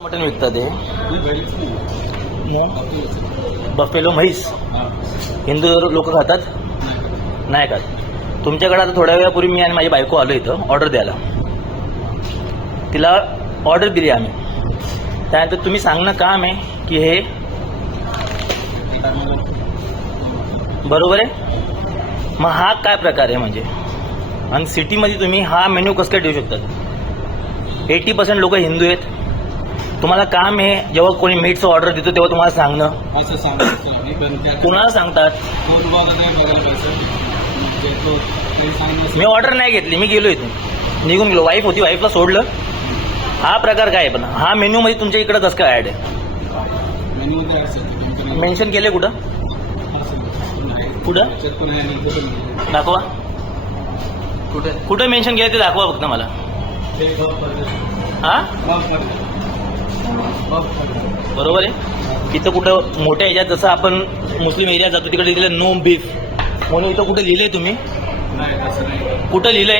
Mutton विकतात ते buffalo म्हैस. हिंदू लोक खातात. नाही खात. तुमच्याकडे आता थोड्या वेळापूर्वी मी आणि माझी बायको आलो इथं ऑर्डर द्यायला. तिला ऑर्डर दिली आम्ही. त्यानंतर तुम्ही सांगणं काम आहे की हे बरोबर आहे? मग हा काय प्रकार आहे म्हणजे? आणि सिटीमध्ये तुम्ही हा मेन्यू कसं काय देऊ शकतात? एटी पर्सेंट लोक हिंदू आहेत. तुम्हाला काम आहे जेव्हा कोणी मीटचं ऑर्डर देतो तेव्हा तुम्हाला सांगणं. असं सांगायचं नाही पण त्या कुणाला सांगतात? तो तुम्हाला नाही बघायला पाहिजे जे तो ते सांगण्याचं मी ऑर्डर नाही घेतली मी गेलो इथून. निघून गेलो. वाईफ होती वाईफला सोडलं. हा प्रकार काय आहे पण? हा मेन्यू मध्ये तुमच्या इकडे कसं काय ऍड आहे? मेन्यूमध्ये असेल ते तुमच्याकडे मेन्शन केले कुठं? असेल. पण आहे. कुठं? त्याच्यात पण आहे आणि इथं पण आहे. दाखवा. कुठे? कुठं मेन्शन केलं ते दाखवा फक्त मला. ते. हा. बरोबर आहे? इथं कुठं मोठ्या ह्याच्यात जसं आपण मुस्लिम एरियात जातो तिकडे लिहिलं नो बीफ. म्हणून इथं कुठं लिहिलंय तुम्ही? नाही कुठं लिहिलंय?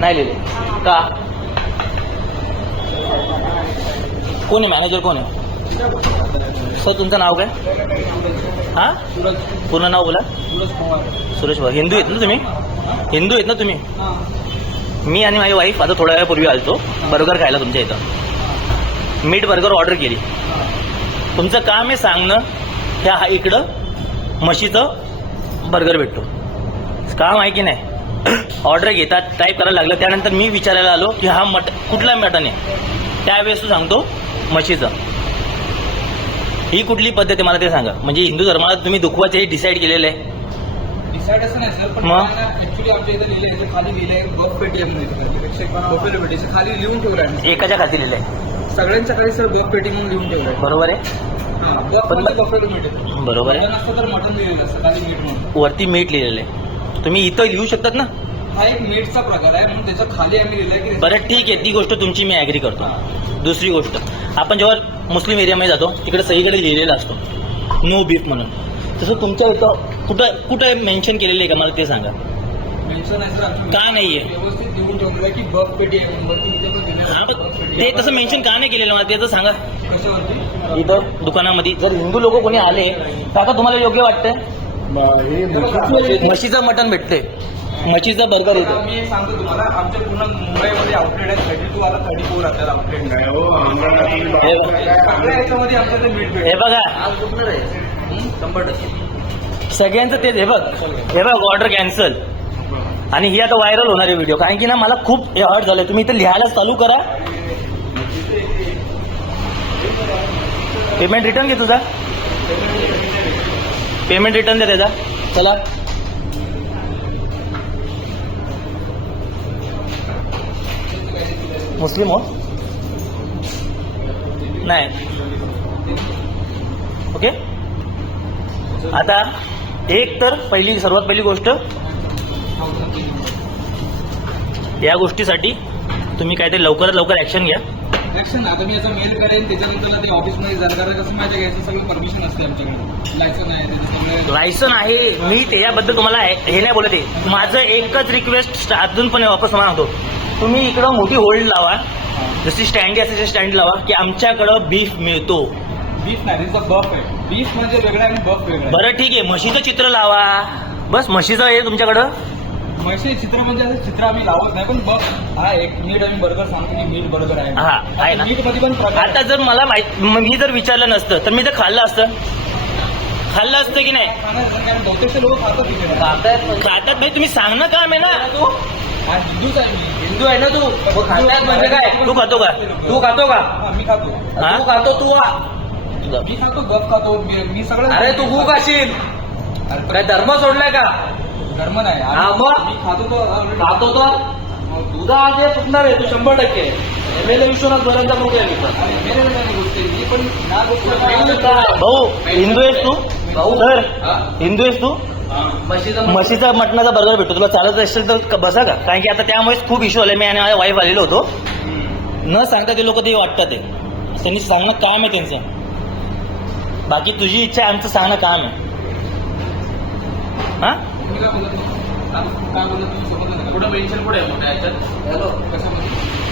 नाही लिहिलंय. का? कोण आहे? मॅनेजर कोण आहे? सर तुमचं नाव काय? हा? पूर्ण नाव बोला. सुरेश भाऊ. हिंदू आहेत ना तुम्ही? हिंदू आहेत ना तुम्ही? मी आणि माझी वाईफ आता थोड्या वेळापूर्वी आलतो. बर्गर खायला तुमच्या इथं. मीट बर्गर ऑर्डर केली. तुमचं काम आहे सांगणं ह्या हा इकडं म्हशीचं बर्गर भेटतो. काम आहे की नाही? ऑर्डर घेतात टाईप करायला लागलं त्यानंतर मी विचारायला आलो की हा मट कुठला मटन आहे? त्यावेळेस तू सांगतो म्हशीचं. ही कुठली पद्धत आहे मला ते सांगा. म्हणजे हिंदू धर्माला तुम्ही दुखवाचे हे डिसाईड केलेलं आहे. डिसाईड असं नाही सर पण मग? ऍक्च्युली आमच्या इथं लिहिलंय इथं खाली लिहिलंय पेटी आहे म्हणून इथं लिहून ठेवलं आहे. एकाच्या खाती लिहिलं आहे सगळ्यांच्या खाली सर बफ पेटी म्हणून लिहून ठेवलं आहे बरोबर आहे. हां, पण- म्हणजे आहे. बरोबर आहे. वरती मीठ लिहिलेलं आहे. तुम्ही इथं लिहू शकतात ना? हा एक मीठचा प्रकार आहे म्हणून त्याच्याखाली आम्ही लिहिलंय बरं ठीक आहे. ती गोष्ट तुमची मी ॲग्री करतो. दुसरी गोष्ट. आपण जेव्हा मुस्लिम एरियामध्ये जातो तिकडे सगळीकडे लिहिलेला असतो. नो बीफ म्हणून. तसं तुमच्या इथं कुठं कुठं मेन्शन केलेलं आहे का? मला ते सांगा. मेन्शन आहे का नाहीये? व्यवस्थित लिहून ठेवलेलं आहे की बफ पेटी आहे. ते. तसं मेन्शन का नाही केलेलं? मला ते तर सांगा. इथं दुकानामध्ये. जर हिंदू लोक कोणी आले तर आता तुम्हाला योग्य वाटतंय? म्हशीचं मटण भेटते म्हशीचं बर्गर आता होतं. मी सांगतो तुम्हाला आमच्या पूर्ण मुंबईमध्ये आउटलेट आहे थर्टी टू आला थर्टी फोर आपल्याला आउटलेट हे बघा. सगळ्या याच्यामध्ये मीठ हे बघा? शंभर टक्के. सगळ्यांचं तेच हे बघ. हे बघ ऑर्डर कॅन्सल आणि ही आता व्हायरल होणार आहे व्हिडिओ कारण की ना मला खूप हर्ट झालंय. तुम्ही इथं लिहायला चालू करा. पेमेंट रिटर्न घे तुझा. पेमेंट रिटर्न दे त्याचा. चला. मुस्लिम हो? नाही. ओके? आता एक तर पहिली सर्वात पहिली गोष्ट या गोष्टीसाठी तुम्ही काहीतरी लवकरात लवकर ऍक्शन घ्या. ऍक्शन आता मी याचा मेल करेन त्याच्यानंतर ते ऑफिसमध्ये जाणार कसं माझ्या घ्यायचं सगळं परमिशन असते आमच्याकडे लायसन आहे त्याचं लायसन आहे मी त्याच्याबद्दल तुम्हाला हे नाही बोलत आहे. माझं एकच रिक्वेस्ट अजून पण वापस मला तुम्ही इकडं मोठी होल्ड लावा. जशी स्टँडी असेल स्टँड लावा की आमच्याकडं बीफ मिळतो. बीफ नाही बफ आहे. बीफ म्हणजे वेगळा आणि बफ वेगळा. बरं ठीक आहे. म्हशीचं चित्र लावा. बस म्हशीचं आहे तुमच्याकडं. म्हशी चित्र म्हणजे असं चित्र आम्ही लावत नाही पण बफ हा एक मीठ आम्ही बर्गर सांगतो की मीठ बर्गर आहे. हा आहे ना. मीठमध्ये पण प्रकार आता जर मला माहीत म- मी जर विचारलं नसतं तर मी तर खाल्लं असतं? खाल्लं असतं की नाही? बहुतेक लोक खातात नाही तुम्ही सांगणं काम आहे ना. तू हा हिंदूच आहे मी. हिंदू आहे ना तू? मग खातात म्हणजे काय? तू खातो का? तू खातो का? हा, मी खातो. हा? तू खातो तू आ. मी खातो गप खातो. मी मी सगळं अरे तू गु खाशील. काय धर्म सोडलाय का? हा, मग? मी खातो तो already. खातो तर तुझा आज हे चुकणार आहे तू शंभर टक्के. एम एल ए विश्वनाथ आहे मी पण. गोष्टी भाऊ हिंदू आहेस तू? भाऊ. सर. हा? हिंदू आहेस तू? म्हशीचं मटणाचा बर्गर भेटतो. तुला चालत असेल तर बसा का? कारण की आता त्यामुळेच खूप इश्यू आले मी आणि माझ्या वाईफ आलेलो होतो. न सांगता ते लोक ते वाटतात ते. त्यांनी सांगणं काम आहे त्यांचं. बाकी तुझी इच्छा आहे, आमचं सांगणं काम आहे. हा? तुम्ही काय बोलत नाही? काय बोलत सोबत नाही का? पुढे मेन्शन पुढे आहे? मोठ्या ह्याच्यात हॅलो. कशामध्ये?